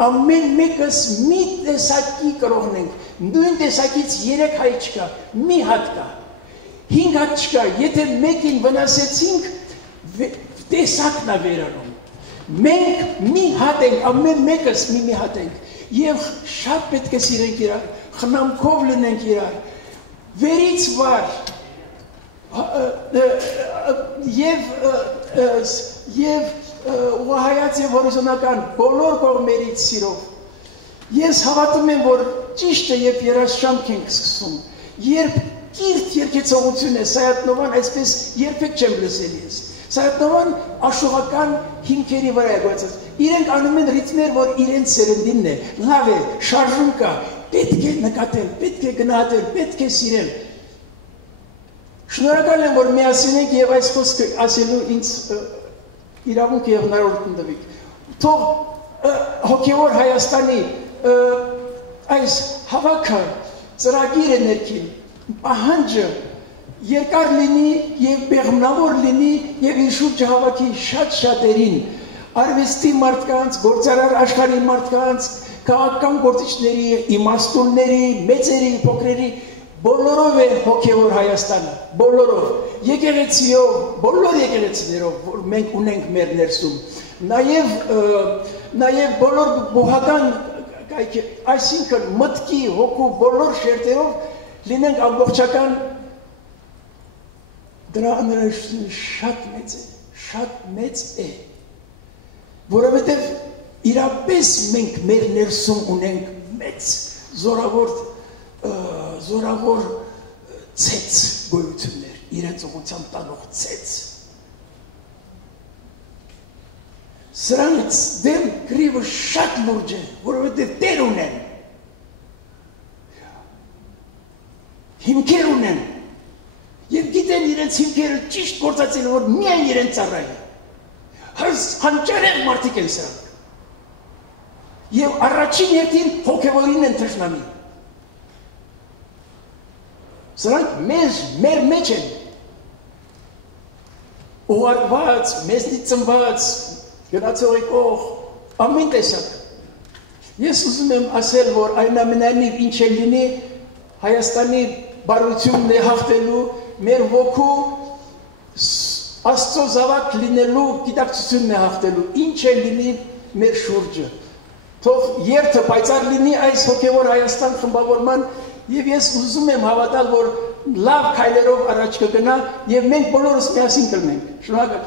ամեն մեկս մի տեսակի կրողն ենք, նույն տեսակից 3 հայ չկա, մի հատ կա, 5 հատ չկա, եթե մեկին վնասեցինք, տեսակն է վերանում, մենք մի հատ ենք, ամեն մեկս մի հատ ենք, և շատ պետք է սիրենք իրար, խնամքով լինենք իրար, վերից վար, և ուղղահայաց և հորիզոնական բոլոր կողմերից սիրով, ես հավատում եմ, որ ճիշտը երբ երաժշտանք ենք սկսում, երբ կիրթ երգեցողություն է, Սայաթնովան այսպես երբեք չեմ լսել ես, Սայաթնովան աշխուղական հիմքերի վրա է գործած, իրենք անում են ռիթմեր, որ իրենց սերնդինն է, լավ է, շարժում կա, պետք է նկատել, պետք է գնահատել, պետք է սիրել, շնորհակալ եմ, որ միասին ենք և այս խոսքը ասելու ինձ իրավունք և հնարավորություն տվեք, թող հոգևոր Հայաստանի այս հավաքը ծրագիրը ներքին, պահանջը երկար լինի և բեղմնավոր լինի և իր շուրջը հավաքի շատ շատերին, արվեստի մարդկանց, գործարար աշխարհի մարդկանց, քաղաքական գործիչների, իմաստունների, մեծերի, փոքրերի, բոլորով է հոգևոր Հայաստանը, բոլորով, եկեղեցիով, բոլոր եկեղեցիներով, որ մենք ունենք մեր ներսում, նաև բոլոր բուհական, այսինքն մտքի, հոգու բոլոր շերտերով լինենք ամբողջական, դրա անհրաժեշտությունը շատ մեծ է, որովհետև իրապես մենք մեր ներսում ունենք մեծ զորավոր ցեց գոյություններ, իրենց ուղղությամբ տանող ցեց։ Սրանց դեմ գրիվը շատ լուրջ է, որովհետև տեր ունեն, հիմքեր ունեն, և գիտեն իրենց հիմքերը ճիշտ գործածել, որ միայն իրենց ծառայի, հանճարեղ մարդիկ են սրանք, և առաջին երթին հոգևորին են թշնամի, սրանք մեր մեջ են, ուղարկված, մեզնից ծնված, գնացող եկող, ամեն տեսակ, ես ուզում եմ ասել, որ այնուամենայնիվ ինչ է լինի, Հայաստանի բարությունն է հաղթելու, մեր ոգու Աստծո զավակ լինելու գիտակցությունն է հաղթելու, ինչ է լինի մեր շուրջը, թող երթը պայծառ լինի այս հոգևոր Հայաստան խմբավորման, և ես ուզում եմ հավատալ, որ լավ քայլերով առաջ կգնա, և մենք բոլորս միասին կլինենք, շնորհակալ եմ։